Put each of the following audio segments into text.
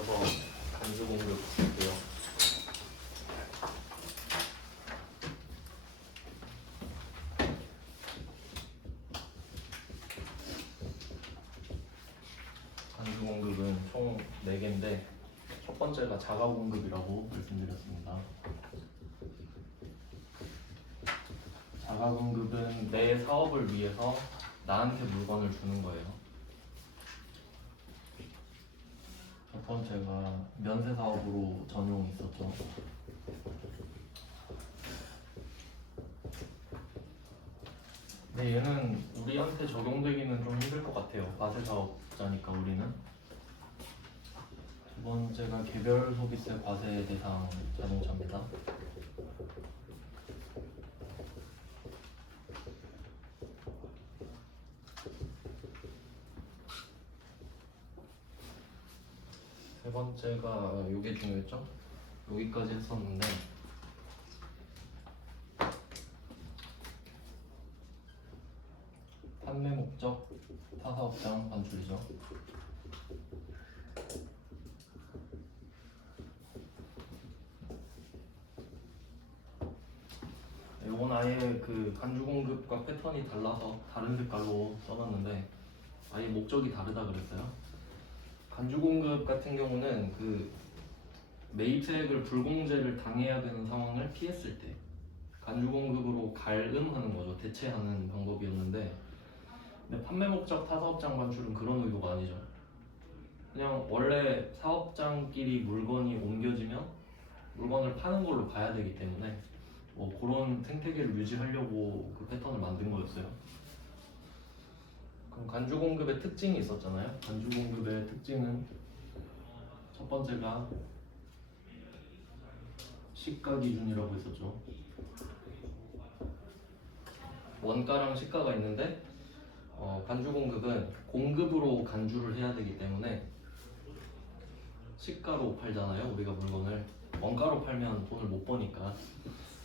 이어서 간주 공급 볼게요. 간주 공급은 총 4개인데 첫 번째가 자가 공급이라고 말씀드렸습니다. 자가 공급은 내 사업을 위해서 나한테 물건을 주는 거예요. 첫 번째가 면세 사업으로 전용 있었죠. 근데 얘는 우리한테 적용되기는 좀 힘들 것 같아요. 과세 사업자니까 우리는. 두 번째가 개별 소비세 과세 대상 자동차입니다. 세 번째가 요게 중요했죠? 여기까지 했었는데 판매 목적 타사업장 반출이죠. 이건 아예 그 간주 공급과 패턴이 달라서 다른 색깔로 써놨는데 아예 목적이 다르다 그랬어요. 간주 공급 같은 경우는 그 매입세액을 불공제를 당해야 되는 상황을 피했을 때 간주 공급으로 갈음하는 거죠. 대체하는 방법이었는데 근데 판매 목적 타사업장 반출은 그런 의도가 아니죠. 그냥 원래 사업장끼리 물건이 옮겨지면 물건을 파는 걸로 봐야 되기 때문에 뭐 그런 생태계를 유지하려고 그 패턴을 만든 거였어요. 그럼 간주 공급의 특징이 있었잖아요. 간주 공급의 특징은 첫 번째가 시가 기준이라고 했었죠. 원가랑 시가가 있는데 간주 공급은 공급으로 간주를 해야 되기 때문에 시가로 팔잖아요. 우리가 물건을 원가로 팔면 돈을 못 버니까.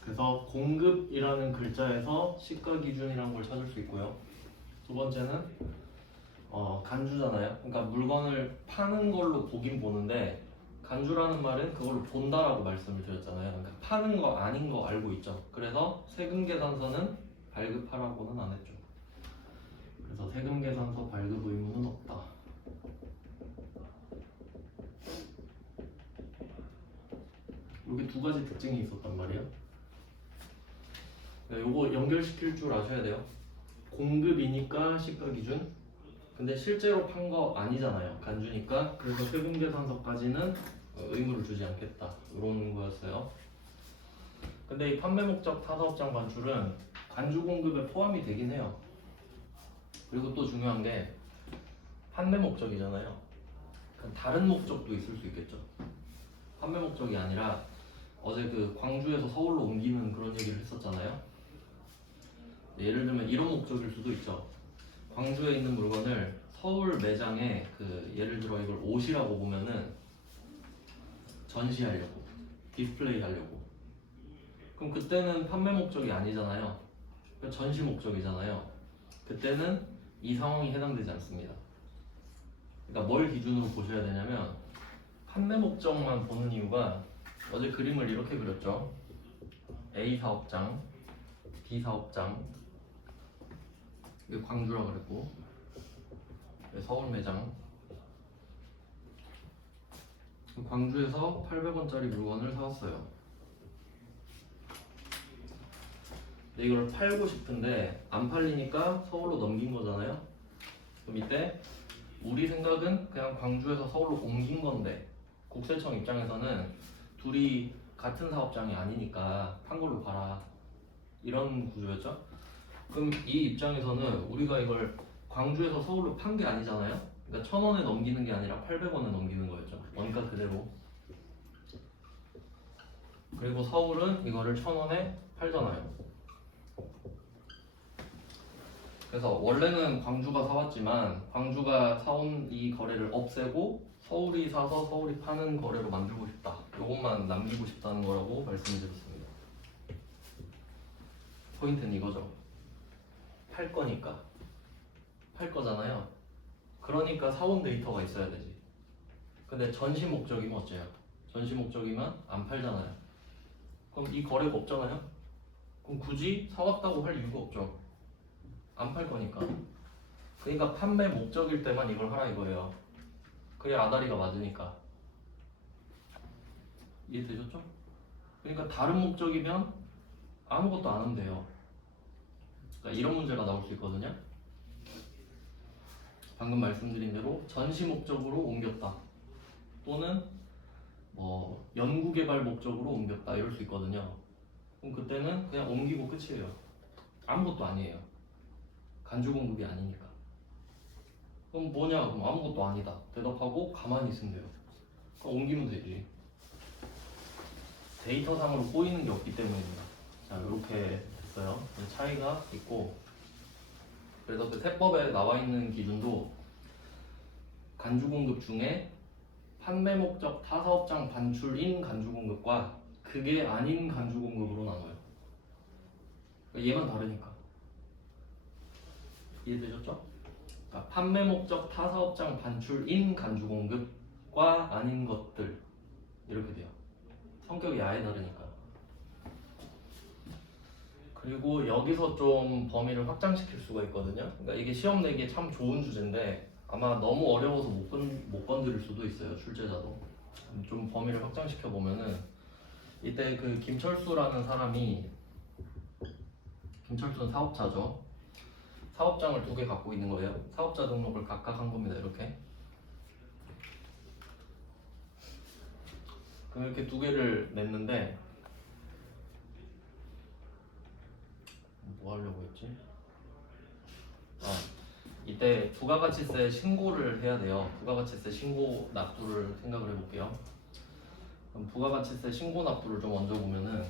그래서 공급이라는 글자에서 시가 기준이라는 걸 찾을 수 있고요. 두 번째는 간주잖아요. 그러니까 물건을 파는 걸로 보긴 보는데 간주라는 말은 그걸로 본다라고 말씀을 드렸잖아요. 그러니까 파는 거 아닌 거 알고 있죠. 그래서 세금계산서는 발급하라고는 안 했죠. 그래서 세금계산서 발급 의무는 없다. 이게 두 가지 특징이 있었단 말이에요. 요거 연결시킬 줄 아셔야 돼요. 공급이니까 시가 기준. 근데 실제로 판 거 아니잖아요. 간주니까. 그래서 세금계산서까지는 의무를 주지 않겠다. 이런 거였어요. 근데 이 판매 목적 타사업장 반출은 간주 공급에 포함이 되긴 해요. 그리고 또 중요한 게 판매 목적이잖아요. 다른 목적도 있을 수 있겠죠. 판매 목적이 아니라 어제 그 광주에서 서울로 옮기는 그런 얘기를 했었잖아요. 예를 들면 이런 목적일 수도 있죠. 광주에 있는 물건을 서울 매장에 그 예를 들어 이걸 옷이라고 보면은 전시하려고, 디스플레이 하려고. 그럼 그때는 판매 목적이 아니잖아요. 전시 목적이잖아요. 그때는 이 상황이 해당되지 않습니다. 그러니까 뭘 기준으로 보셔야 되냐면 판매 목적만 보는 이유가 어제 그림을 이렇게 그렸죠. A 사업장, B 사업장, 이게 광주라고 그랬고 서울 매장. 광주에서 800원짜리 물건을 사왔어요. 근데 이걸 팔고 싶은데 안 팔리니까 서울로 넘긴 거잖아요. 그럼 이때 우리 생각은 그냥 광주에서 서울로 옮긴 건데 국세청 입장에서는 둘이 같은 사업장이 아니니까 판 걸로 봐라, 이런 구조였죠. 그럼 이 입장에서는 우리가 이걸 광주에서 서울로 판 게 아니잖아요. 그러니까 1,000원에 넘기는 게 아니라 800원에 넘기는 거였죠. 원가 그대로. 그리고 서울은 이거를 1,000원에 팔잖아요. 그래서 원래는 광주가 사왔지만 광주가 사온 이 거래를 없애고 서울이 사서 서울이 파는 거래로 만들고 싶다. 이것만 남기고 싶다는 거라고 말씀드렸습니다. 포인트는 이거죠. 팔 거니까. 팔 거잖아요. 그러니까 사온 데이터가 있어야 되지. 근데 전시 목적이면 어째요? 전시 목적이면 안 팔잖아요. 그럼 이 거래가 없잖아요. 그럼 굳이 사왔다고 할 이유가 없죠. 안 팔 거니까. 그러니까 판매 목적일 때만 이걸 하라 이거예요. 그게 아다리가 맞으니까. 이해되셨죠? 그러니까 다른 목적이면 아무것도 안 하면 돼요. 그러니까 이런 문제가 나올 수 있거든요. 방금 말씀드린 대로 전시 목적으로 옮겼다. 또는 뭐 연구개발 목적으로 옮겼다 이럴 수 있거든요. 그럼 그때는 그냥 옮기고 끝이에요. 아무것도 아니에요. 간주 공급이 아니니까. 그럼 뭐냐? 그럼 아무것도 아니다. 대답하고 가만히 있으면 돼요. 그럼 옮기면 되지. 데이터상으로 꼬이는 게 없기 때문입니다. 자, 이렇게 됐어요. 차이가 있고, 그래서 그 세법에 나와 있는 기준도 간주 공급 중에 판매 목적 타사업장 반출인 간주 공급과 그게 아닌 간주 공급으로 나눠요. 얘만 다르니까. 이해되셨죠? 그러니까 판매 목적 타사업장 반출인 간주 공급과 아닌 것들 이렇게 돼요. 성격이 아예 다르니까. 그리고 여기서 좀 범위를 확장시킬 수가 있거든요. 그러니까 이게 시험 내기에 참 좋은 주제인데 아마 너무 어려워서 못 건드릴 수도 있어요. 출제자도. 좀 범위를 확장시켜 보면은 이때 그 김철수라는 사람이, 김철수는 사업자죠. 사업장을 2개 갖고 있는 거예요. 사업자 등록을 각각 한 겁니다. 이렇게. 그럼 이렇게 2개를 냈는데 뭐 하려고 했지? 이때 부가가치세 신고를 해야 돼요. 부가가치세 신고 납부를 생각을 해볼게요. 그럼 부가가치세 신고 납부를 좀 먼저 보면은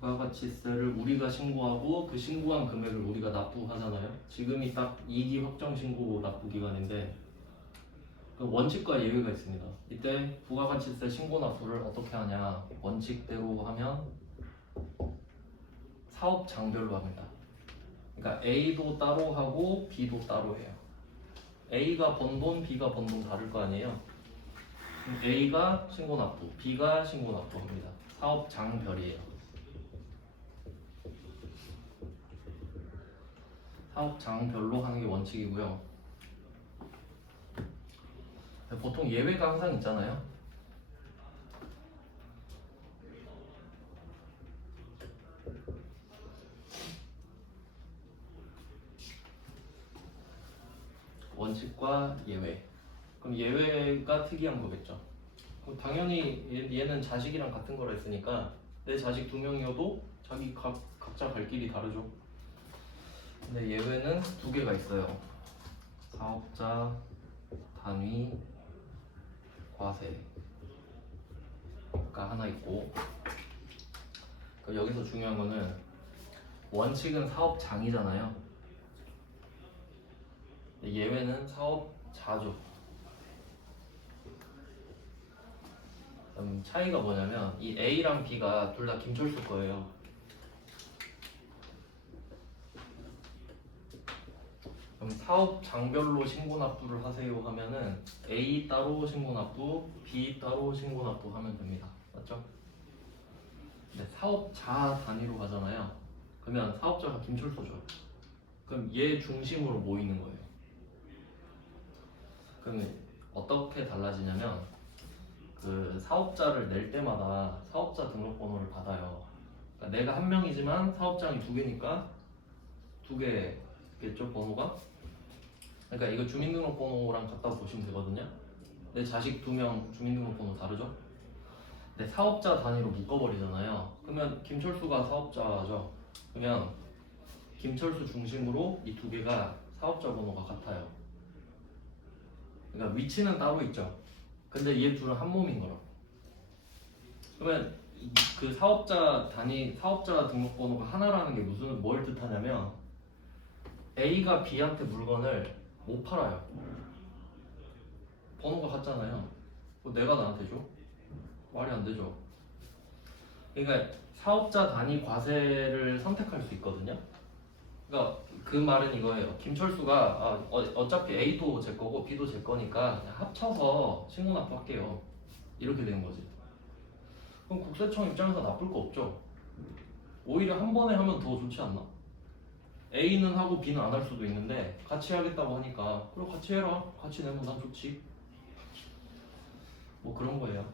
부가가치세를 우리가 신고하고 그 신고한 금액을 우리가 납부하잖아요. 지금이 딱 2기 확정 신고 납부 기간인데 그 원칙과 예외가 있습니다. 이때 부가가치세 신고 납부를 어떻게 하냐? 원칙대로 하면 사업장별로 합니다. 그러니까 A도 따로 하고 B도 따로 해요. A가 번 돈, B가 번 돈 다를 거 아니에요? A가 신고 납부, B가 신고 납부합니다. 사업장별이에요. 사업장별로 하는 게 원칙이고요. 보통 예외가 항상 있잖아요. 원칙과 예외. 그럼 예외가 특이한 거겠죠. 그럼 당연히 얘는 자식이랑 같은 거라 했으니까 내 자식 2명이어도 자기 각자 갈 길이 다르죠. 근데 예외는 2개가 있어요. 사업자 단위 과세가 하나 있고, 그럼 여기서 중요한 거는 원칙은 사업장이잖아요. 예외는 사업자죠. 차이가 뭐냐면 이 A랑 B가 둘 다 김철수 거예요. 그럼 사업장별로 신고납부를 하세요 하면은 A 따로 신고납부, B 따로 신고납부 하면 됩니다. 맞죠? 근데 사업자 단위로 가잖아요. 그러면 사업자가 김철수죠. 그럼 얘 중심으로 모이는 거예요. 그러면 어떻게 달라지냐면 그 사업자를 낼 때마다 사업자 등록번호를 받아요. 그러니까 내가 한 명이지만 사업장이 2개니까 2개겠죠 번호가? 그러니까 이거 주민등록번호랑 갖다 보시면 되거든요. 내 자식 2명 주민등록번호 다르죠? 근데 사업자 단위로 묶어버리잖아요. 그러면 김철수가 사업자죠. 그러면 김철수 중심으로 이 2개가 사업자 번호가 같아요. 그러니까 위치는 따로 있죠. 근데 얘 둘은 한 몸인 거라고. 그러면 그 사업자 단위, 사업자 등록번호가 하나라는 게 뭘 뜻하냐면 A가 B한테 물건을 못 팔아요. 번호가 같잖아요. 내가 나한테 줘? 말이 안 되죠. 그러니까 사업자 단위 과세를 선택할 수 있거든요. 그러니까 그 말은 이거예요. 김철수가 어차피 A도 제 거고 B도 제 거니까 그냥 합쳐서 신고납부할게요. 이렇게 되는 거지. 그럼 국세청 입장에서 나쁠 거 없죠. 오히려 한 번에 하면 더 좋지 않나? A는 하고 B는 안 할 수도 있는데 같이 하겠다고 하니까 그럼 같이 해라. 같이 내면 난 좋지. 뭐 그런 거예요.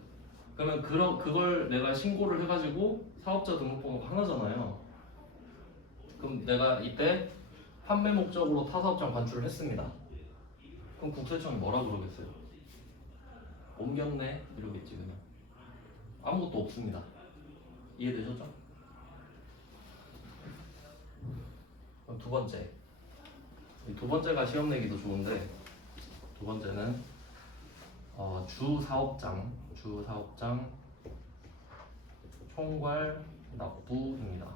그러면 그걸 내가 신고를 해가지고 사업자 등록번호가 하나잖아요. 그럼 내가 이때 판매 목적으로 타사업장 반출을 했습니다. 그럼 국세청이 뭐라 그러겠어요? 옮겼네 이러겠지 그냥. 아무것도 없습니다. 이해되셨죠? 그럼 두 번째. 두 번째가 시험 내기도 좋은데 두 번째는 주사업장 총괄 납부입니다.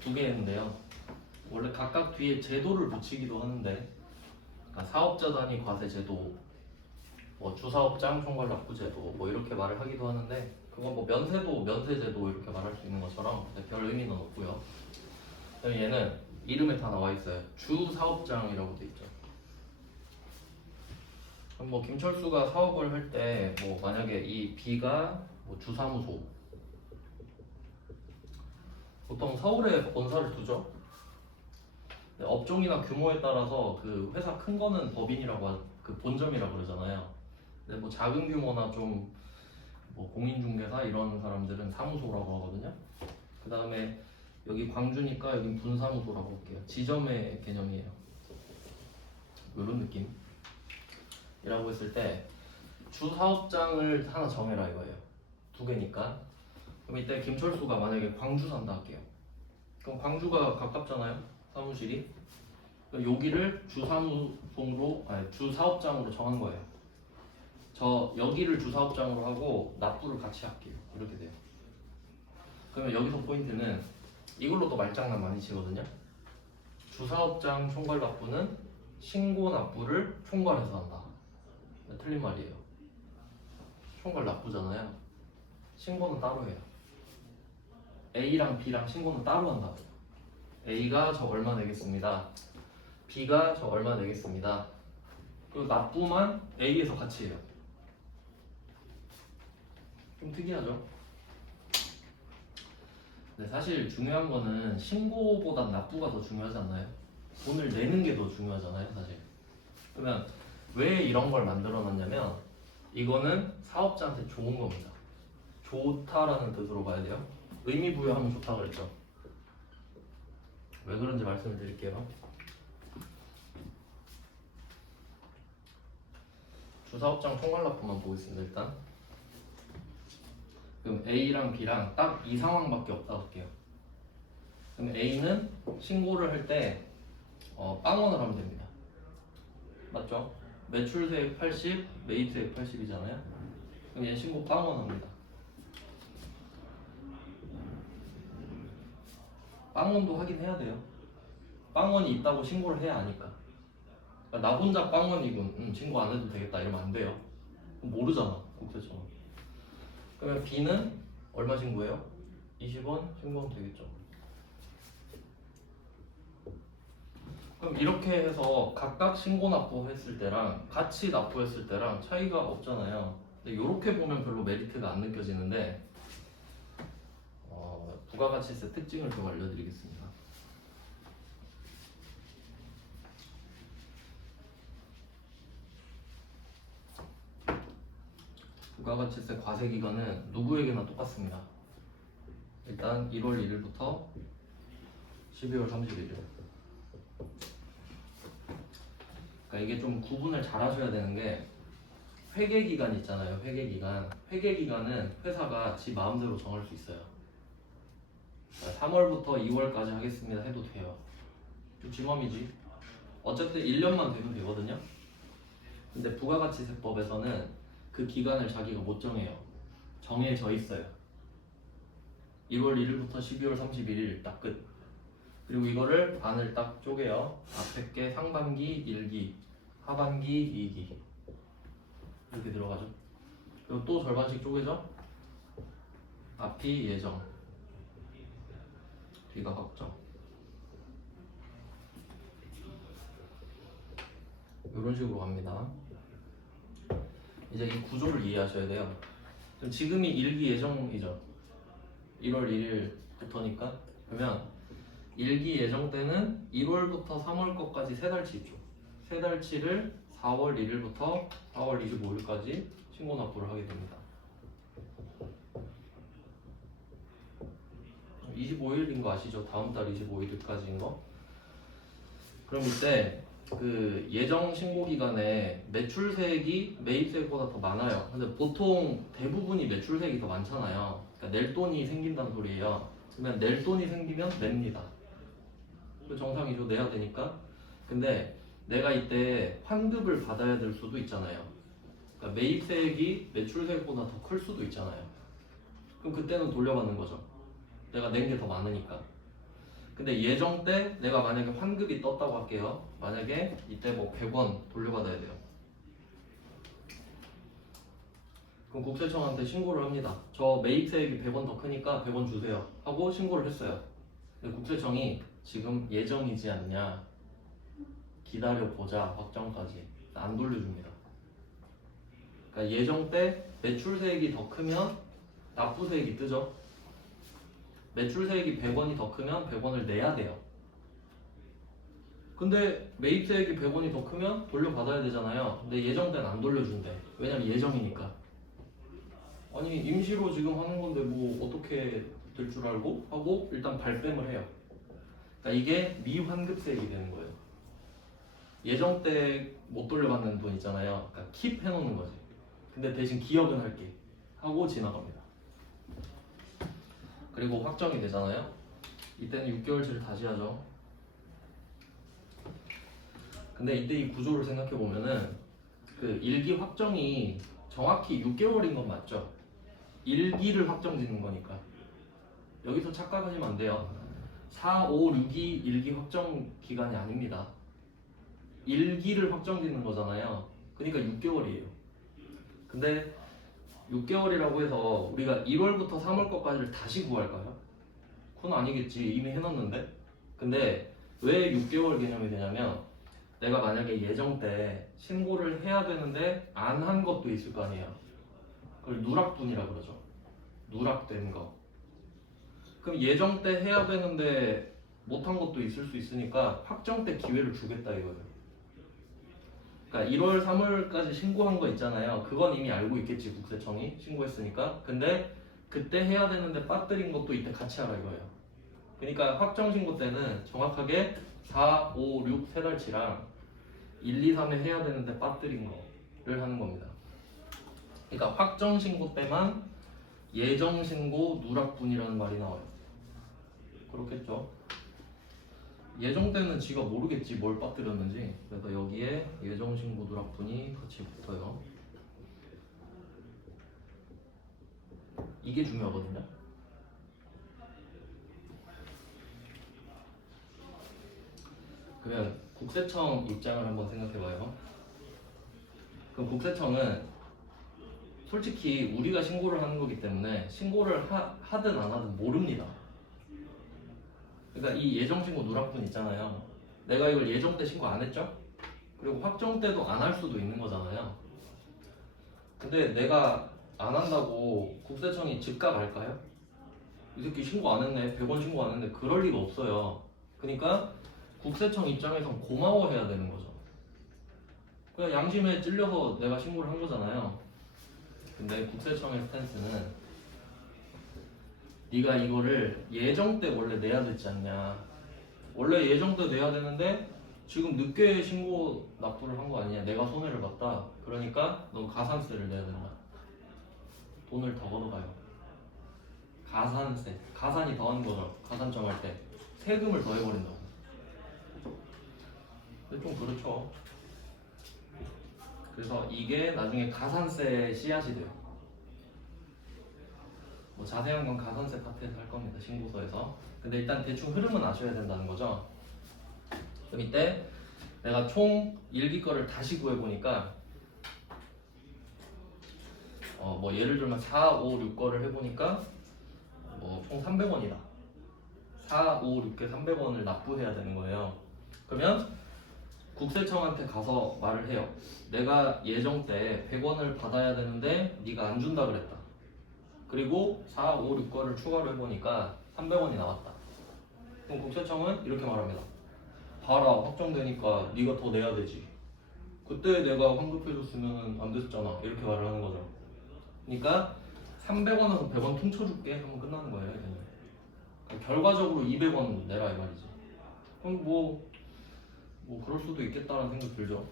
두 개인데요. 원래 각각 뒤에 제도를 붙이기도 하는데 그러니까 사업자 단위 과세 제도, 뭐 주사업장 총괄 납부 제도 뭐 이렇게 말을 하기도 하는데 그건 뭐 면세도 면세 제도 이렇게 말할 수 있는 것처럼 별 의미는 없고요. 그럼 얘는 이름에 다 나와 있어요. 주사업장이라고 돼 있죠. 그럼 뭐 김철수가 사업을 할 때 뭐 만약에 이 B가 뭐 주사무소, 보통 서울에 본사를 두죠. 업종이나 규모에 따라서 그 회사 큰 거는 법인이라고 그 본점이라고 그러잖아요. 근데 뭐 작은 규모나 좀 뭐 공인중개사 이런 사람들은 사무소라고 하거든요. 그 다음에 여기 광주니까 여긴 분사무소라고 할게요. 지점의 개념이에요. 이런 느낌이라고 했을 때 주사업장을 하나 정해라 이거예요. 두 개니까. 그럼 이때 김철수가 만약에 광주 산다 할게요. 그럼 광주가 가깝잖아요. 사무실이. 그럼 여기를 주사업장으로 정한 거예요. 저 여기를 주사업장으로 하고 납부를 같이 할게요. 이렇게 돼요. 그러면 여기서 포인트는 이걸로 또 말장난 많이 치거든요. 주사업장 총괄 납부는 신고 납부를 총괄해서 한다. 틀린 말이에요. 총괄 납부잖아요. 신고는 따로 해요. A랑 B랑 신고는 따로 한다고요. A가 저 얼마 내겠습니다. B가 저 얼마 내겠습니다. 그리고 납부만 A에서 같이 해요. 좀 특이하죠? 근데 사실 중요한 거는 신고보다 납부가 더 중요하지 않나요? 돈을 내는 게 더 중요하잖아요, 사실. 그러면 왜 이런 걸 만들어 놨냐면 이거는 사업자한테 좋은 겁니다. 좋다라는 뜻으로 봐야 돼요. 의미 부여하면 좋다고 그랬죠. 왜 그런지 말씀을 드릴게요. 주사업장 총괄납부만 보겠습니다. 일단 그럼 A랑 B랑 딱 이 상황밖에 없다고 할게요. 그럼 A는 신고를 할 때 빵원을 하면 됩니다. 맞죠? 매출세액 80, 매입세액 80이잖아요. 그럼 얘 신고 빵원 합니다. 빵원도 확인해야 돼요. 빵원이 있다고 신고를 해야 하니까. 그러니까 나 혼자 빵원이군, 신고 안 해도 되겠다 이러면 안 돼요. 모르잖아, 국세청. 그러면 B는 얼마 신고해요? 20원 신고하면 되겠죠. 그럼 이렇게 해서 각각 신고 납부했을 때랑 같이 납부했을 때랑 차이가 없잖아요. 근데 이렇게 보면 별로 메리트가 안 느껴지는데 부가가치세 특징을 좀 알려드리겠습니다. 부가가치세 과세 기간은 누구에게나 똑같습니다. 일단 1월 1일부터 12월 31일. 그러니까 이게 좀 구분을 잘 하셔야 되는 게 회계 기간 있잖아요. 회계 기간. 회계 기간은 회사가 지 마음대로 정할 수 있어요. 그러니까 3월부터 2월까지 하겠습니다 해도 돼요. 좀 지 맘이지. 어쨌든 1년만 되면 되거든요. 근데 부가가치세법에서는 그 기간을 자기가 못 정해요. 정해져 있어요. 1월 1일부터 12월 31일 딱 끝. 그리고 이거를 반을 딱 쪼개요. 앞에 게 상반기 1기, 하반기 2기 이렇게 들어가죠. 그리고 또 절반씩 쪼개죠. 가피 예정, B가 확정. 이런 식으로 갑니다. 이제 이 구조를 이해하셔야 돼요. 그럼 지금이 일기 예정이죠. 1월 1일부터니까. 그러면 일기 예정 때는 1월부터 3월 것까지 세 달치 있죠. 세 달치를 4월 1일부터 4월 25일까지 신고 납부를 하게 됩니다. 25일인 거 아시죠? 다음 달 25일까지인 거. 그럼 이때 그 예정 신고 기간에 매출세액이 매입세액보다 더 많아요. 근데 보통 대부분이 매출세액이 더 많잖아요. 그러니까 낼 돈이 생긴다는 소리예요. 그러면 낼 돈이 생기면 냅니다. 그 정상이죠. 내야 되니까. 근데 내가 이때 환급을 받아야 될 수도 있잖아요. 그러니까 매입세액이 매출세액보다 더 클 수도 있잖아요. 그럼 그때는 돌려받는 거죠. 내가 낸 게 더 많으니까. 근데 예정 때 내가 만약에 환급이 떴다고 할게요. 만약에 이때 뭐 100원 돌려받아야 돼요. 그럼 국세청한테 신고를 합니다. 저 매입세액이 100원 더 크니까 100원 주세요 하고 신고를 했어요. 근데 국세청이 지금 예정이지 않냐, 기다려보자, 확정까지 안 돌려줍니다. 그러니까 예정 때 매출세액이 더 크면 납부세액이 뜨죠. 매출세액이 100원이 더 크면 100원을 내야 돼요. 근데 매입세액이 100원이 더 크면 돌려받아야 되잖아요. 근데 예정 때는 안 돌려준대. 왜냐면 예정이니까. 아니 임시로 지금 하는 건데 뭐 어떻게 될 줄 알고 하고 일단 발뺌을 해요. 그러니까 이게 미환급세액이 되는 거예요. 예정 때 못 돌려받는 돈 있잖아요. 그러니까 킵 해놓는 거지. 근데 대신 기억은 할게 하고 지나갑니다. 그리고 확정이 되잖아요. 이때는 6개월치를 다시 하죠. 근데 이때 이 구조를 생각해 보면은 그 일기 확정이 정확히 6개월인 건 맞죠? 일기를 확정 짓는 거니까. 여기서 착각하시면 안 돼요. 4, 5, 6이 일기 확정 기간이 아닙니다. 일기를 확정 짓는 거잖아요. 그러니까 6개월이에요. 근데 6개월이라고 해서 우리가 1월부터 3월 것까지를 다시 구할까요? 그건 아니겠지. 이미 해놨는데. 근데 왜 6개월 개념이 되냐면 내가 만약에 예정 때 신고를 해야 되는데 안 한 것도 있을 거 아니에요. 그걸 누락분이라 그러죠. 누락된 거. 그럼 예정 때 해야 되는데 못한 것도 있을 수 있으니까 확정 때 기회를 주겠다 이거예요. 그러니까 1월, 3월까지 신고한 거 있잖아요. 그건 이미 알고 있겠지, 국세청이 신고했으니까. 근데 그때 해야 되는데 빠뜨린 것도 이때 같이 하라 이거예요. 그러니까 확정 신고 때는 정확하게 4, 5, 6 세 달치랑 1, 2, 3에 해야 되는데 빠뜨린 거를 하는 겁니다. 그러니까 확정 신고 때만 예정 신고 누락분이라는 말이 나와요. 그렇겠죠? 예정 때는 지가 모르겠지 뭘 빠뜨렸는지. 그래서 여기에 예정 신고 누락분이 같이 붙어요. 이게 중요하거든요. 그러면 국세청 입장을 한번 생각해봐요. 그럼 국세청은 솔직히 우리가 신고를 하는 거기 때문에 신고를 하든 안 하든 모릅니다. 그러니까 이 예정 신고 누락분 있잖아요. 내가 이걸 예정 때 신고 안 했죠? 그리고 확정 때도 안 할 수도 있는 거잖아요. 근데 내가 안 한다고 국세청이 즉각 알까요? 이 새끼 신고 안 했네, 100원 신고 안 했네. 그럴 리가 없어요. 그러니까 국세청 입장에선 고마워해야 되는 거죠. 그냥 양심에 찔려서 내가 신고를 한 거잖아요. 근데 국세청의 스탠스는 네가 이거를 예정 때 원래 내야 되지 않냐. 원래 예정 때 내야 되는데 지금 늦게 신고 납부를 한 거 아니냐. 내가 손해를 봤다. 그러니까 넌 가산세를 내야 된다. 돈을 더 걷어가요. 가산세. 가산이 더한 거죠. 가산 정할 때 세금을 더해버린다고. 근데 좀 그렇죠. 그래서 이게 나중에 가산세 씨앗이 돼요. 뭐 자세한 건 가산세 파트에서 할 겁니다. 신고서에서. 근데 일단 대충 흐름은 아셔야 된다는 거죠. 그럼 이때 내가 총 일기 거를 다시 구해보니까 뭐 예를 들면 4, 5, 6 거를 해보니까 뭐 총 300원이다. 4, 5, 6개 300원을 납부해야 되는 거예요. 그러면 국세청한테 가서 말을 해요. 내가 예정 때 100원을 받아야 되는데 네가 안 준다 그랬다. 그리고 4, 5, 6 거를 추가로 해보니까 300원이 나왔다. 그럼 국세청은 이렇게 말합니다. 봐라, 확정되니까 네가 더 내야 되지. 그때 내가 환급해줬으면 안 됐잖아. 이렇게 말을 하는 거죠. 그러니까 300원에서 100원 퉁쳐줄게 하면 끝나는 거예요. 그러니까 결과적으로 200원 내라 이 말이지. 그럼 뭐 그럴 수도 있겠다라는 생각 들죠.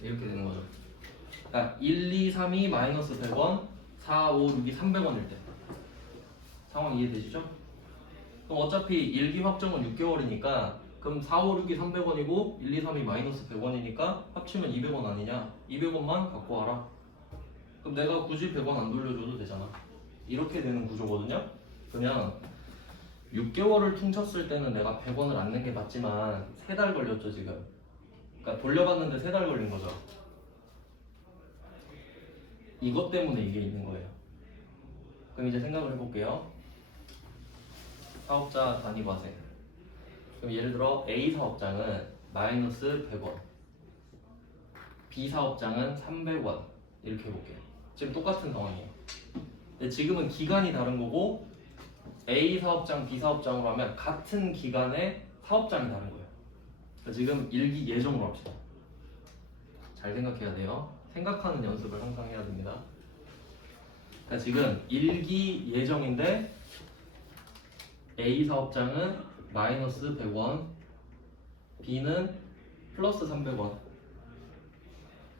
이렇게 되는 거죠. 그러니까 1, 2, 3이 마이너스 100원, 4, 5, 6이 300원일 때 상황 이해되시죠? 그럼 어차피 1기 확정은 6개월이니까 그럼 4, 5, 6이 300원이고 1, 2, 3이 마이너스 100원이니까 합치면 200원 아니냐? 200원만 갖고 와라. 그럼 내가 굳이 100원 안 돌려줘도 되잖아. 이렇게 되는 구조거든요. 그냥 6개월을 퉁쳤을 때는 내가 100원을 안 낸 게 맞지만 3달 걸렸죠 지금. 그러니까 돌려받는데 3달 걸린 거죠. 이것 때문에 이게 있는 거예요. 그럼 이제 생각을 해볼게요. 사업자 단위 과세. 그럼 예를 들어 A 사업장은 마이너스 100원, B 사업장은 300원 이렇게 해볼게요. 지금 똑같은 상황이에요. 근데 지금은 기간이 다른 거고 A 사업장, B 사업장으로 하면 같은 기간에 사업장이 다른 거예요. 그러니까 지금 일기 예정으로 합시다. 잘 생각해야 돼요. 생각하는 연습을 항상 해야 됩니다. 그러니까 지금 일기 예정인데 A 사업장은 마이너스 100원, B는 플러스 300원.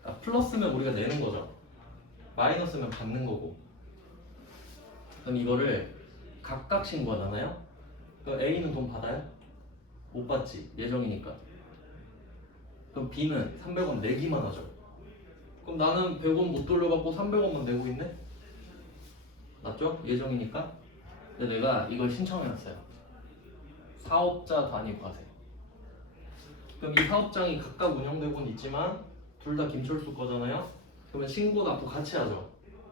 그러니까 플러스면 우리가 내는 거죠. 마이너스면 받는 거고. 그럼 이거를 각각 신고하잖아요. 그럼 A는 돈 받아요? 못 받지. 예정이니까. 그럼 B는 300원 내기만 하죠. 그럼 나는 100원 못 돌려받고 300원만 내고 있네? 맞죠? 예정이니까. 근데 내가 이걸 신청해놨어요. 사업자 단위 과세. 그럼 이 사업장이 각각 운영되고는 있지만 둘 다 김철수 거잖아요. 그러면 신고 납부 같이 하죠.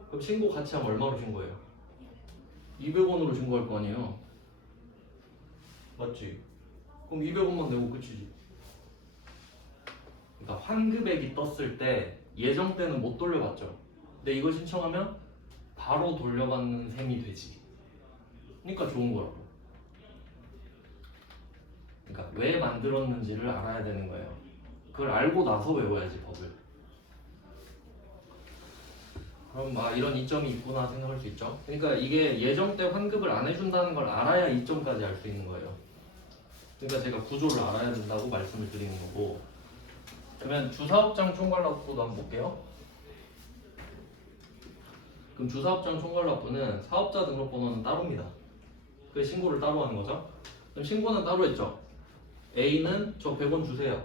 그럼 신고 같이 하면 얼마로 신고해요? 200원으로 신고할 거 아니에요. 맞지? 그럼 200원만 내고 끝이지. 그러니까 환급액이 떴을 때 예정 때는 못 돌려받죠. 근데 이걸 신청하면 바로 돌려받는 셈이 되지. 그러니까 좋은 거라고. 그러니까 왜 만들었는지를 알아야 되는 거예요. 그걸 알고 나서 외워야지 법을. 그럼 이런 이점이 있구나 생각할 수 있죠. 그러니까 이게 예정 때 환급을 안 해준다는 걸 알아야 이점까지 알 수 있는 거예요. 그러니까 제가 구조를 알아야 된다고 말씀을 드리는 거고. 그러면 주사업장 총괄납부도 한번 볼게요. 그럼 주사업장 총괄납부는 사업자 등록번호는 따로입니다. 그 신고를 따로 하는 거죠. 그럼 신고는 따로 했죠. A는 저 100원 주세요.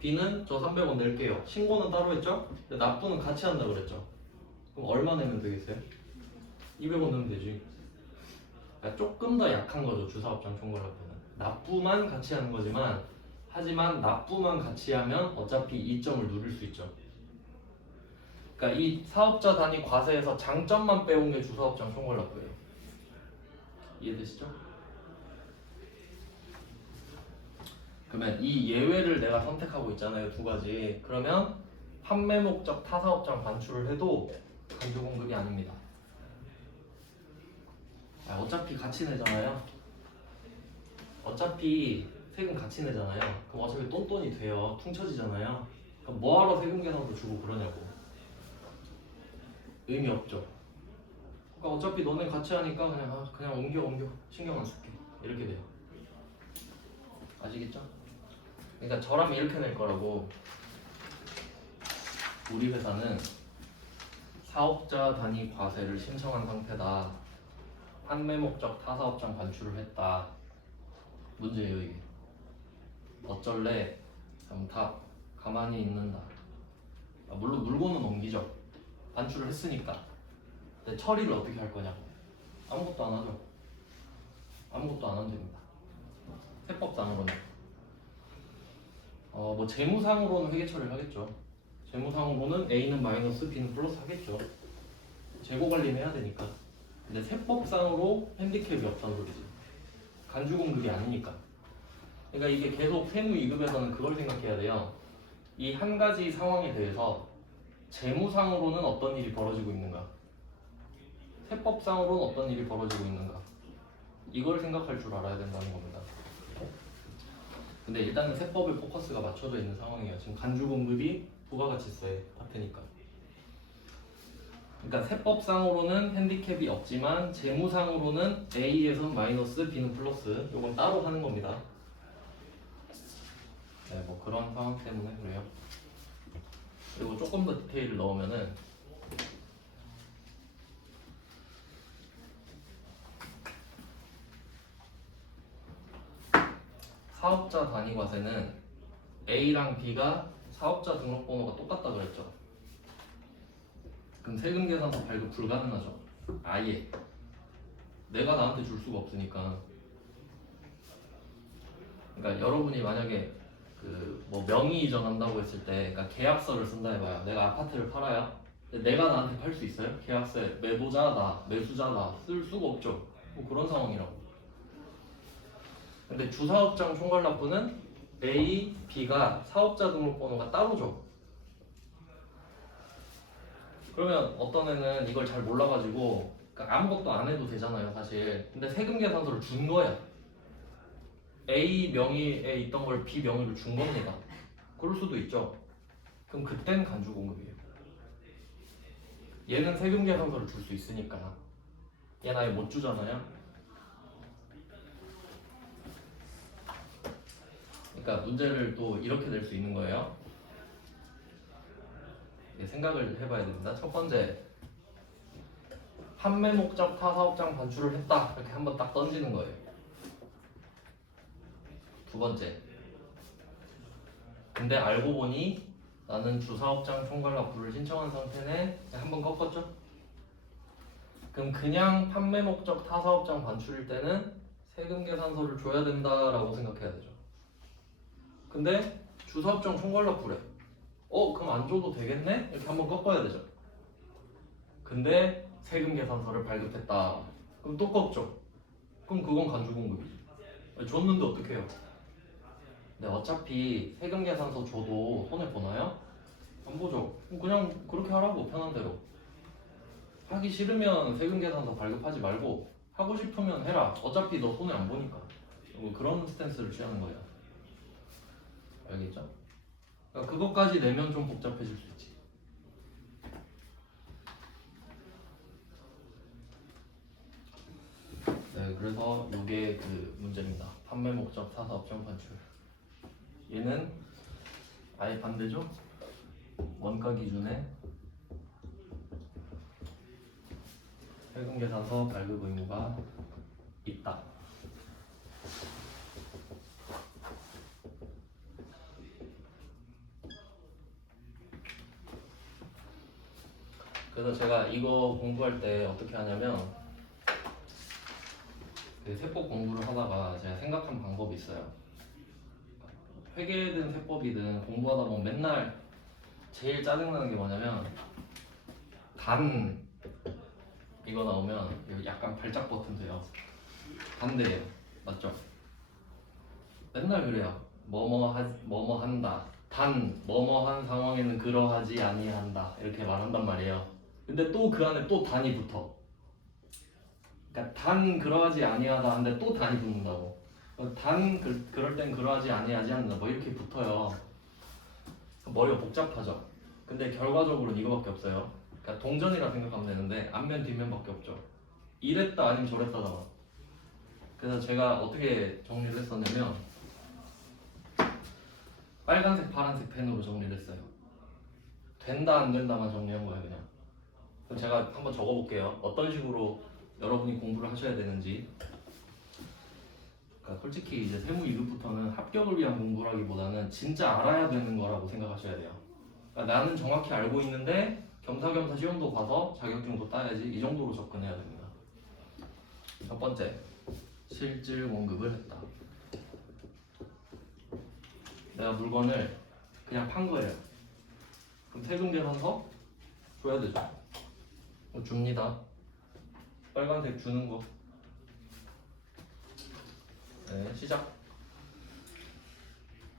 B는 저 300원 낼게요. 신고는 따로 했죠. 근데 납부는 같이 한다고 그랬죠. 그럼 얼마 내면 되겠어요? 200원 내면 되지. 그러니까 조금 더 약한 거죠. 주사업장 총괄납부는 납부만 같이 하는 거지만, 하지만 납부만 같이 하면 어차피 이점을 누릴 수 있죠. 그러니까 이 사업자 단위 과세에서 장점만 빼온 게 주사업장 총괄납부예요. 이해되시죠? 그러면 이 예외를 내가 선택하고 있잖아요. 두 가지. 그러면 판매 목적 타사업장 반출을 해도 간주 공급이 아닙니다. 어차피 같이 내잖아요. 어차피 세금 같이 내잖아요. 그럼 어차피 똔똔이 돼요. 퉁쳐지잖아요. 그럼 뭐하러 세금 계산서 주고 그러냐고. 의미 없죠. 그러니까 어차피 너네 같이 하니까 그냥 옮겨 신경 안 쓸게. 이렇게 돼요. 아시겠죠? 그러니까 저라면 이렇게 낼 거라고. 우리 회사는 사업자 단위 과세를 신청한 상태다. 판매 목적 타사업장 반출을 했다. 문제예요 이게. 어쩔래? 그럼 다 가만히 있는다. 물론 물건은 옮기죠. 반출을 했으니까. 근데 처리를 어떻게 할 거냐고. 아무것도 안 하죠. 아무것도 안 하면 됩니다. 세법상으로는. 뭐 재무상으로는 회계 처리를 하겠죠. 재무상으로는 A는 마이너스, B는 플러스 하겠죠. 재고 관리는 해야 되니까. 근데 세법상으로 핸디캡이 없다는 소리지. 간주 공급이 아니니까. 그러니까 이게 계속 세무 2급에서는 그걸 생각해야 돼요. 이 한 가지 상황에 대해서 재무상으로는 어떤 일이 벌어지고 있는가, 세법상으로는 어떤 일이 벌어지고 있는가, 이걸 생각할 줄 알아야 된다는 겁니다. 근데 일단은 세법에 포커스가 맞춰져 있는 상황이에요. 지금 간주 공급이 부가가치세 파트니까. 그러니까 세법상으로는 핸디캡이 없지만 재무상으로는 A에선 마이너스, B는 플러스. 요건 따로 하는 겁니다. 네, 뭐 그런 상황 때문에 그래요. 그리고 조금 더 디테일을 넣으면은 사업자 단위 과세는 A랑 B가 사업자 등록번호가 똑같다 그랬죠. 그럼 세금 계산서 발급 불가능하죠. 아예 내가 나한테 줄 수가 없으니까. 그러니까 여러분이 만약에 그 뭐 명의 이전한다고 했을 때, 그러니까 계약서를 쓴다 해봐요. 내가 아파트를 팔아야 내가 나한테 팔 수 있어요? 계약서에 매도자다, 매수자다 쓸 수가 없죠. 뭐 그런 상황이라고. 근데 주사업장 총괄납부는 A, B가 사업자 등록번호가 따로죠. 그러면 어떤 애는 이걸 잘 몰라가지고 그러니까 아무것도 안 해도 되잖아요, 사실. 근데 세금 계산서를 준 거야. A 명의에 있던 걸 B 명의로 준 겁니다. 그럴 수도 있죠. 그럼 그땐 간주 공급이에요. 얘는 세금 계산서를 줄 수 있으니까. 얘는 아예 못 주잖아요. 그러니까 문제를 또 이렇게 낼 수 있는 거예요. 생각을 해봐야 됩니다. 첫 번째, 판매 목적 타사업장 반출을 했다, 이렇게 한번 딱 던지는 거예요. 두 번째, 근데 알고 보니 나는 주사업장 총괄납부를 신청한 상태네, 한번 꺾었죠? 그럼 그냥 판매 목적 타사업장 반출일 때는 세금 계산서를 줘야 된다라고 생각해야 되죠. 근데 주사업장 총괄납부래. 그럼 안 줘도 되겠네? 이렇게 한번 꺾어야 되죠. 근데 세금 계산서를 발급했다. 그럼 또 꺾죠. 그럼 그건 간주 공급이지. 줬는데 어떻게 해요? 근데 어차피 세금 계산서 줘도 손해 보나요? 안 보죠. 그냥 그렇게 하라고, 편한 대로. 하기 싫으면 세금 계산서 발급하지 말고 하고 싶으면 해라. 어차피 너 손해 안 보니까. 뭐 그런 스탠스를 취하는 거예요. 알겠죠? 그러니까 그것까지 내면 좀 복잡해질 수 있지. 네, 그래서 이게 그 문제입니다. 판매 목적 타사업장 반출. 얘는 아예 반대죠? 원가 기준에 세금 계산서 발급 의무가 있다. 그래서 제가 이거 공부할 때 어떻게 하냐면, 그 세법 공부를 하다가 제가 생각한 방법이 있어요. 회계든 세법이든 공부하다 보면 맨날 제일 짜증나는 게 뭐냐면, 단 이거 나오면 이거 약간 발작 버튼 돼요. 반대예요. 맞죠? 맨날 그래요. 뭐뭐 한다. 단 뭐뭐 한 상황에는 그러하지 아니한다. 이렇게 말한단 말이에요. 근데 또 그 안에 또 단이 붙어. 그러니까 단 그러하지 아니하다 하는데 또 단이 붙는다고. 그럴 땐 그러하지 아니하지 않는다. 뭐 이렇게 붙어요. 머리가 복잡하죠. 근데 결과적으로는 이거밖에 없어요. 그러니까 동전이라 생각하면 되는데 앞면 뒷면밖에 없죠. 이랬다 아니면 저랬다잖아. 그래서 제가 어떻게 정리를 했었냐면, 빨간색 파란색 펜으로 정리를 했어요. 된다 안 된다만 정리한 거예요, 그냥. 그럼 제가 한번 적어볼게요. 어떤 식으로 여러분이 공부를 하셔야 되는지. 그러니까 솔직히 이제 세무 2급부터는 합격을 위한 공부라기보다는 진짜 알아야 되는 거라고 생각하셔야 돼요. 그러니까 나는 정확히 알고 있는데 겸사겸사 시험도 봐서 자격증도 따야지, 이 정도로 접근해야 됩니다. 첫 번째, 실질 공급을 했다. 내가 물건을 그냥 판 거예요. 그럼 세금 계산서 줘야 되죠. 줍니다. 빨간색 주는 거. 네, 시작.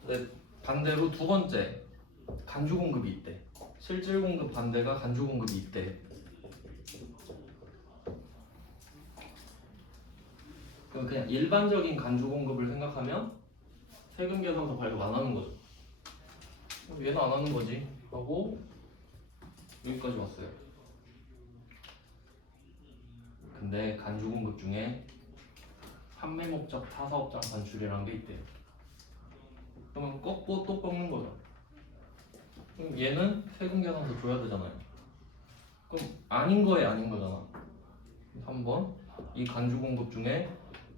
네, 반대로 두 번째 간주 공급이 있대. 실질 공급 반대가 간주 공급이 있대. 그냥 일반적인 간주 공급을 생각하면 세금 계산서 발급 안 하는 거죠. 얘는 안 하는 거지 하고 여기까지 왔어요. 근데 간주 공급 중에 판매 목적 타사업장 반출이라는 게 있대요. 그러면 꺾고 또 꺾는 거죠. 그럼 얘는 세금 계산서 줘야 되잖아요. 그럼 아닌 거에 아닌 거잖아. 3번 이 간주 공급 중에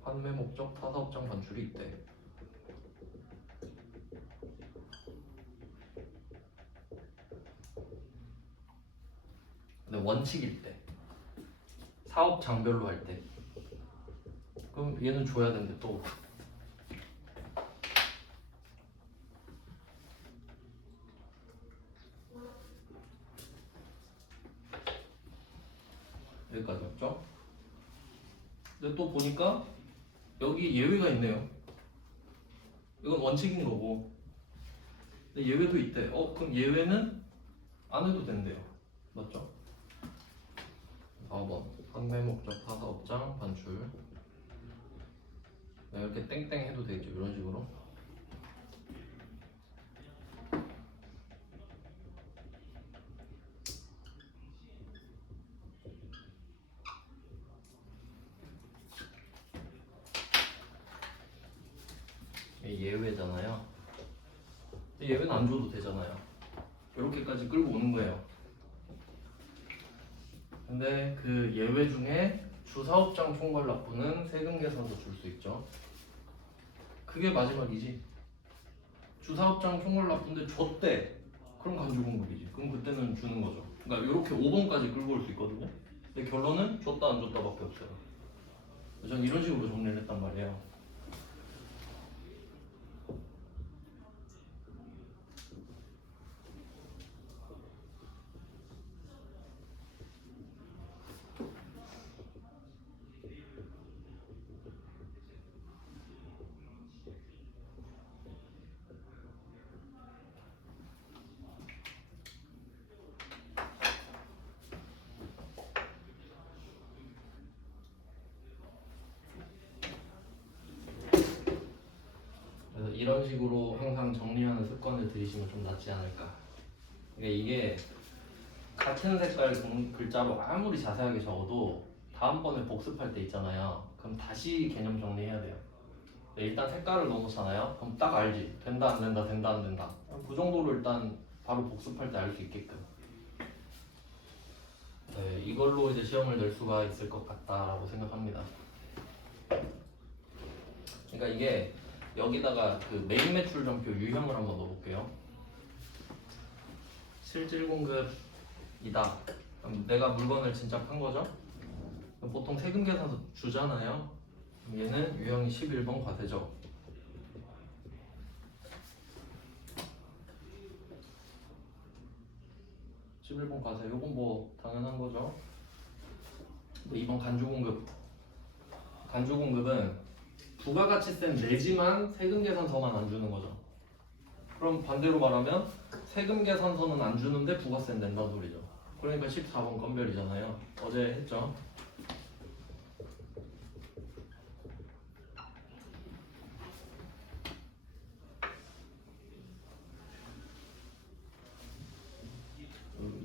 판매 목적 타사업장 반출이 있대. 근데 원칙일 때 사업장별로 할 때 그럼 얘는 줘야 되는데 또 여기까지 왔죠? 근데 또 보니까 여기 예외가 있네요. 이건 원칙인 거고 근데 예외도 있대. 그럼 예외는 안 해도 된대요. 맞죠? 4번 판매 목적 타사업장 반출. 이렇게 땡땡 해도 되겠죠. 이런 식으로. 예외잖아요. 예외는 안 줘도 되잖아요. 이렇게까지 끌고 오는 거예요. 근데 그 예외 중에 주사업장 총괄 납부는 세금 계산서 줄 수 있죠. 그게 마지막이지. 주사업장 총괄 납부인데 줬대. 그럼 간주 공급이지. 그럼 그때는 주는 거죠. 그러니까 이렇게 5번까지 끌고 올 수 있거든요. 근데 결론은 줬다 안 줬다밖에 없어요. 전 이런 식으로 정리를 했단 말이에요. 그래서 이런 식으로 항상 정리하는 습관을 들이시면 좀 낫지 않을까. 그러니까 이게 같은 색깔 글자로 아무리 자세하게 적어도 다음번에 복습할 때 있잖아요. 그럼 다시 개념 정리해야 돼요. 일단 색깔을 넣어놓잖아요. 그럼 딱 알지. 된다 안 된다 된다 안 된다. 그 정도로 일단 바로 복습할 때 알 수 있게끔. 네, 이걸로 이제 시험을 낼 수가 있을 것 같다라고 생각합니다. 그러니까 이게 여기다가 그 메인 매출 전표 유형을 한번 넣어볼게요. 실질 공급이다. 그럼 내가 물건을 진짜 판 거죠? 그럼 보통 세금 계산서 주잖아요. 그럼 얘는 유형이 11번 과세죠. 11번 과세. 요건 뭐 당연한 거죠. 2번 간주 공급. 간주 공급은 부가가치세 내지만 세금 계산서만 안 주는 거죠. 그럼 반대로 말하면 세금 계산서는 안 주는데 부가세 낸다는 소리죠. 그러니까 14번 건별이잖아요. 어제 했죠.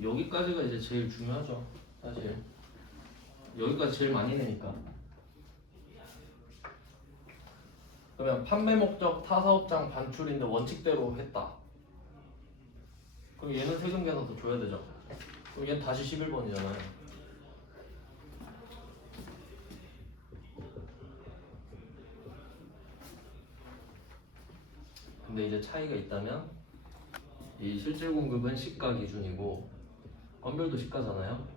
여기까지가 이제 제일 중요하죠. 사실 여기까지 제일 많이 내니까. 그러면 판매 목적 타사업장 반출인데 원칙대로 했다. 그럼 얘는 세금 계산서 줘야 되죠. 그럼 얘는 다시 11번이잖아요. 근데 이제 차이가 있다면 이 실질 공급은 시가 기준이고 건별도 시가잖아요.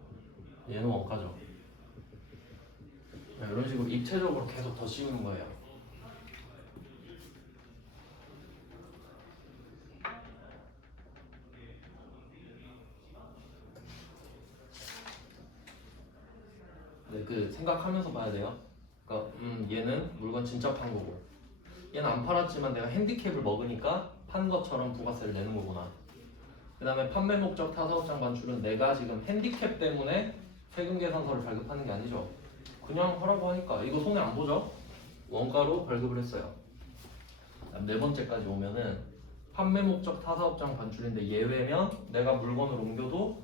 얘는 원가죠. 이런 식으로 입체적으로 계속 더 씌우는 거예요. 근데 그 생각하면서 봐야 돼요. 그러니까 얘는 물건 진짜 판 거고 얘는 안 팔았지만 내가 핸디캡을 먹으니까 판 것처럼 부가세를 내는 거구나. 그 다음에 판매 목적 타사업장 반출은 내가 지금 핸디캡 때문에 세금 계산서를 발급하는 게 아니죠. 그냥 하라고 하니까 이거 손해 안 보죠? 원가로 발급을 했어요. 네 번째까지 오면은 판매 목적 타사업장 반출인데 예외면 내가 물건을 옮겨도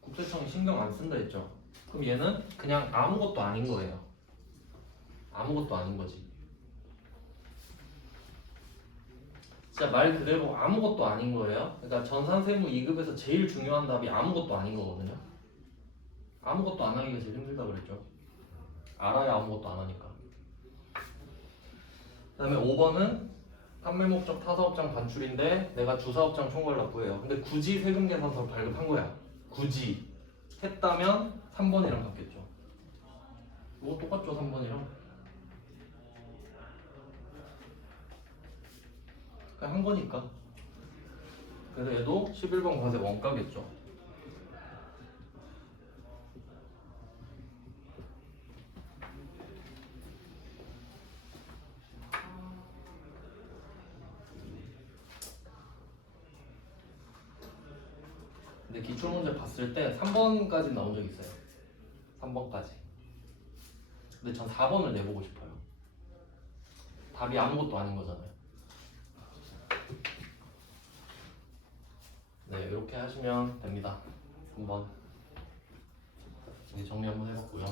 국세청이 신경 안 쓴다 했죠. 그럼 얘는 그냥 아무것도 아닌 거예요. 아무것도 아닌 거지. 진짜 말 그대로 아무것도 아닌 거예요. 그러니까 전산세무 2급에서 제일 중요한 답이 아무것도 아닌 거거든요. 아무것도 안 하기가 제일 힘들다 그랬죠. 알아야 아무것도 안 하니까. 그 다음에 5번은 판매 목적 타사업장 반출인데 내가 주사업장 총괄 납부해요. 근데 굳이 세금 계산서를 발급한 거야. 굳이 했다면 3번이랑 같겠죠. 이거 똑같죠, 3번이랑. 그냥 한 거니까. 그래서 얘도 11번 과세 원가겠죠. 근데 기출문제 봤을 때 3번까지 나온 적 있어요. 3번까지. 근데 전 4번을 내보고 싶어요. 답이 아무것도 아닌 거잖아요. 네, 이렇게 하시면 됩니다. 한번 정리 한번 해봤고요.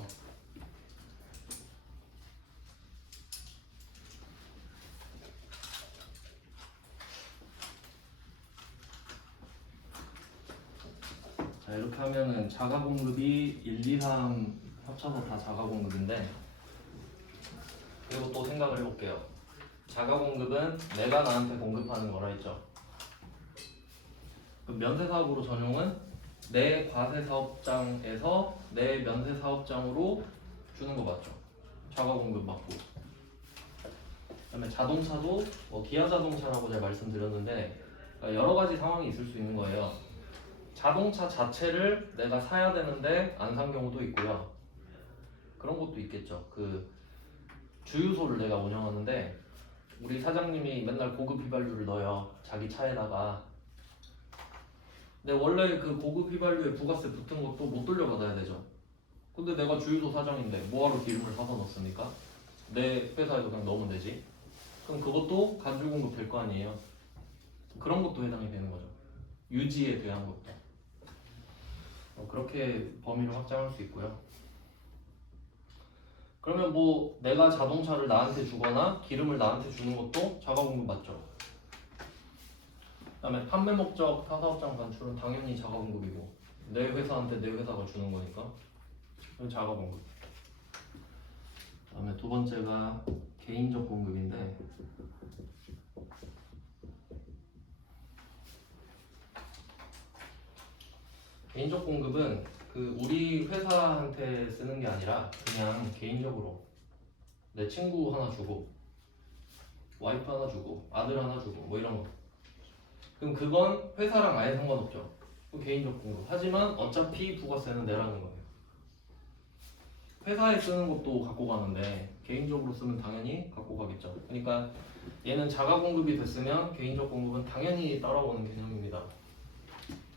자, 이렇게 하면은 자가 공급이 1, 2, 3 합쳐서 다 자가 공급인데, 그리고 또 생각을 해볼게요. 자가 공급은 내가 나한테 공급하는 거라 했죠. 그럼 면세사업으로 전용은 내 과세사업장에서 내 면세사업장으로 주는 거 맞죠? 자가 공급 맞고. 그다음에 자동차도 뭐 기아자동차라고 제가 말씀드렸는데, 그러니까 여러 가지 상황이 있을 수 있는 거예요. 자동차 자체를 내가 사야 되는데 안 산 경우도 있고요. 그런 것도 있겠죠. 그 주유소를 내가 운영하는데 우리 사장님이 맨날 고급 휘발유를 넣어요. 자기 차에다가. 근데 원래 그 고급 휘발유에 부가세 붙은 것도 못 돌려받아야 되죠. 근데 내가 주유소 사장인데 뭐하러 기름을 사서 넣습니까? 내 회사에도 그냥 넣으면 되지. 그럼 그것도 간주 공급 될 거 아니에요. 그런 것도 해당이 되는 거죠. 유지에 대한 것도. 그렇게 범위를 확장할 수 있고요. 그러면 뭐 내가 자동차를 나한테 주거나 기름을 나한테 주는 것도 자가공급 맞죠? 그다음에 판매 목적 타사업장 반출은 당연히 자가공급이고 내 회사한테 내 회사가 주는 거니까 자가공급. 그다음에 두 번째가 개인적 공급인데, 개인적 공급은 그 우리 회사한테 쓰는 게 아니라 그냥 개인적으로 내 친구 하나 주고 와이프 하나 주고 아들 하나 주고 뭐 이런 거. 그럼 그건 회사랑 아예 상관없죠. 그 개인적 공급. 하지만 어차피 부가세는 내라는 거예요. 회사에 쓰는 것도 갖고 가는데 개인적으로 쓰면 당연히 갖고 가겠죠. 그러니까 얘는 자가 공급이 됐으면 개인적 공급은 당연히 따라오는 개념입니다.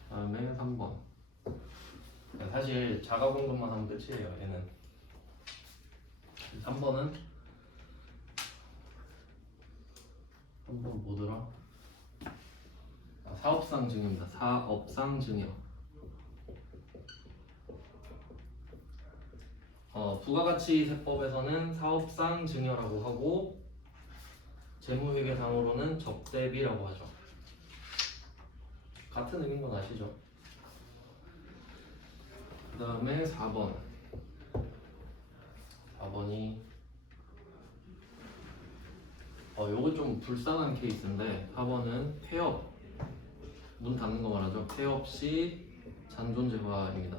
다음에 3번. 사실 자가 공급만 하면 끝이에요. 얘는 3번은 뭐더라? 사업상 증여입니다. 사업상 증여. 부가가치세법에서는 사업상 증여라고 하고 재무회계상으로는 적대비라고 하죠. 같은 의미인 건 아시죠? 그 다음에 4번. 4번이 요거 좀 불쌍한 케이스인데 4번은 폐업, 문 닫는 거 말하죠. 폐업 시 잔존재화입니다.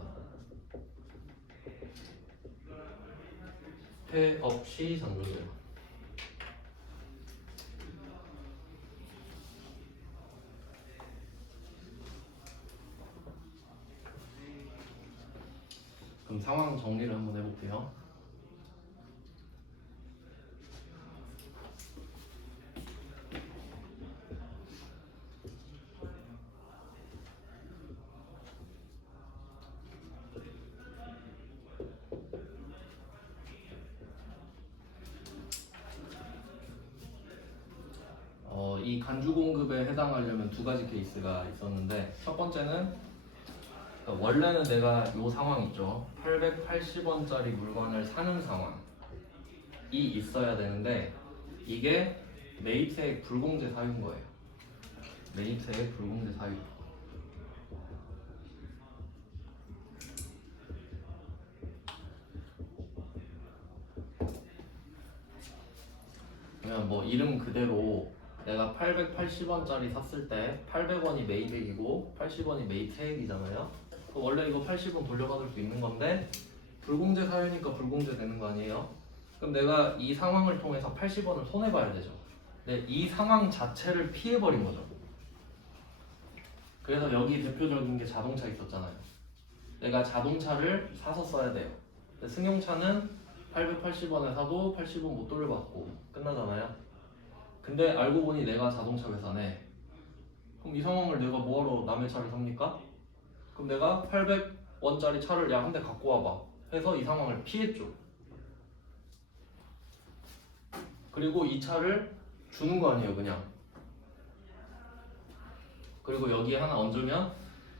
폐업 시 잔존재화. 그럼 상황 정리를 한번 해볼게요. 이 간주 공급에 해당하려면 두 가지 케이스가 있었는데 첫 번째는 원래는 내가 이 상황 있죠. 880원짜리 물건을 사는 상황이 있어야 되는데 이게 매입세액 불공제 사유인 거예요. 매입세액 불공제 사유. 그러면 뭐 이름 그대로 내가 880원짜리 샀을 때 800원이 매입액이고 80원이 매입세액이잖아요. 원래 이거 80원 돌려받을 수 있는 건데 불공제 사유니까 불공제 되는 거 아니에요? 그럼 내가 이 상황을 통해서 80원을 손해봐야 되죠. 근데 이 상황 자체를 피해버린 거죠. 그래서 여기 대표적인 게 자동차 있었잖아요. 내가 자동차를 사서 써야 돼요. 근데 승용차는 880원에 사도 80원 못 돌려받고 끝나잖아요. 근데 알고 보니 내가 자동차 회사네. 그럼 이 상황을 내가 뭐하러 남의 차를 삽니까? 그럼 내가 800원짜리 차를 야 한 대 갖고 와봐 해서 이 상황을 피했죠. 그리고 이 차를 주는 거 아니에요 그냥. 그리고 여기에 하나 얹으면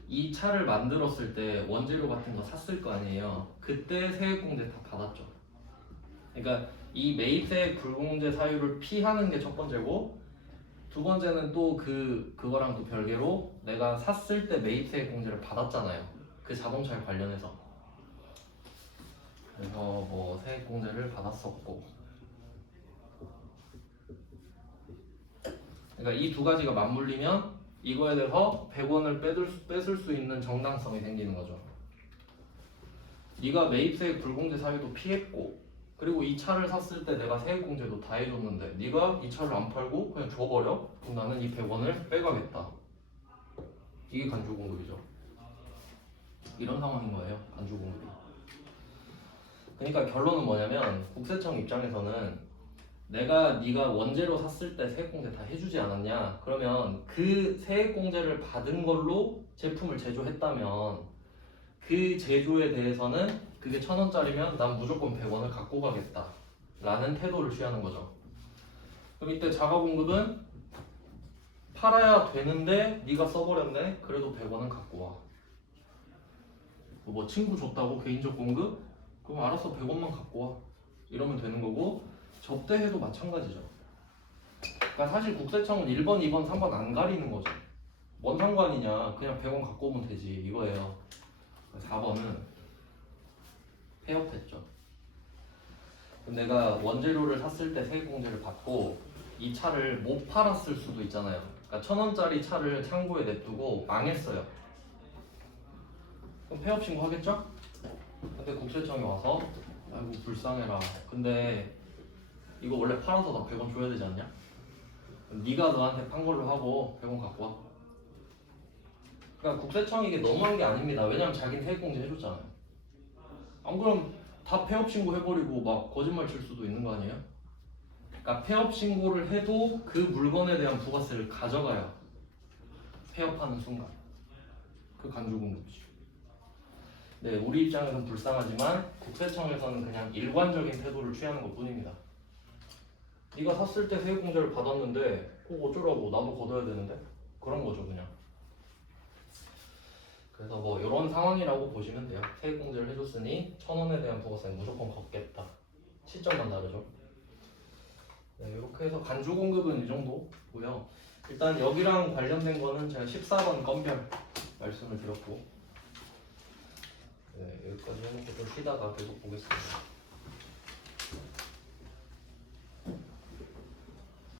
이 차를 만들었을 때 원재료 같은 거 샀을 거 아니에요. 그때 세액공제 다 받았죠. 그러니까 이 매입세액 불공제 사유를 피하는 게 첫 번째고, 두 번째는 또 그거랑 또 별개로 내가 샀을 때 매입세액 공제를 받았잖아요. 그 자동차에 관련해서. 그래서 뭐 세액 공제를 받았었고. 그러니까 이 두 가지가 맞물리면 이거에 대해서 100원을 뺏을 수 있는 정당성이 생기는 거죠. 네가 매입세액 불공제 사유도 피했고, 그리고 이 차를 샀을 때 내가 세액공제도 다 해줬는데 네가 이 차를 안 팔고 그냥 줘버려? 그럼 나는 이 100원을 빼가겠다. 이게 간주공급이죠. 이런 상황인 거예요, 간주공급이. 그러니까 결론은 뭐냐면 국세청 입장에서는 네가 원재료 샀을 때 세액공제 다 해주지 않았냐? 그러면 그 세액공제를 받은 걸로 제품을 제조했다면 그 제조에 대해서는 그게 1,000원짜리면 난 무조건 100원을 갖고 가겠다 라는 태도를 취하는 거죠. 그럼 이때 자가공급은 팔아야 되는데 네가 써버렸네? 그래도 100원은 갖고 와. 뭐 친구 줬다고 개인적 공급? 그럼 알았어 100원만 갖고 와. 이러면 되는 거고, 접대해도 마찬가지죠. 그러니까 사실 국세청은 1번, 2번, 3번 안 가리는 거죠. 뭔 상관이냐, 그냥 100원 갖고 오면 되지 이거예요. 4번은 폐업했죠. 그럼 내가 원재료를 샀을 때 세액공제를 받고 이 차를 못 팔았을 수도 있잖아요. 그러니까 1,000원짜리 차를 창고에 냅두고 망했어요. 그럼 폐업 신고하겠죠? 근데 국세청이 와서 아이고 불쌍해라. 근데 이거 원래 팔아서 나 100원 줘야 되지 않냐? 네가 너한테 판 걸로 하고 100원 갖고 와. 그러니까 국세청이 이게 너무한 게 아닙니다. 왜냐면 자기는 세액공제 해줬잖아요. 안 그럼 다 폐업 신고해버리고 막 거짓말 칠 수도 있는 거 아니에요? 그러니까 폐업 신고를 해도 그 물건에 대한 부가세를 가져가야 폐업하는 순간 그 간주공급이죠. 네, 우리 입장에서는 불쌍하지만 국세청에서는 그냥 일관적인 태도를 취하는 것 뿐입니다. 네가 샀을 때 세액공제를 받았는데 그거 어쩌라고, 나도 걷어야 되는데? 그런 거죠 그냥. 그래서 뭐 이런 상황이라고 보시면 돼요. 세액공제를 해줬으니 1,000원에 대한 부가세는 무조건 걷겠다. 시점만 다르죠. 네, 이렇게 해서 간주공급은 이 정도고요. 일단 여기랑 관련된 거는 제가 14번 건별 말씀을 드렸고, 네, 여기까지 해놓고 좀 쉬다가 계속 보겠습니다.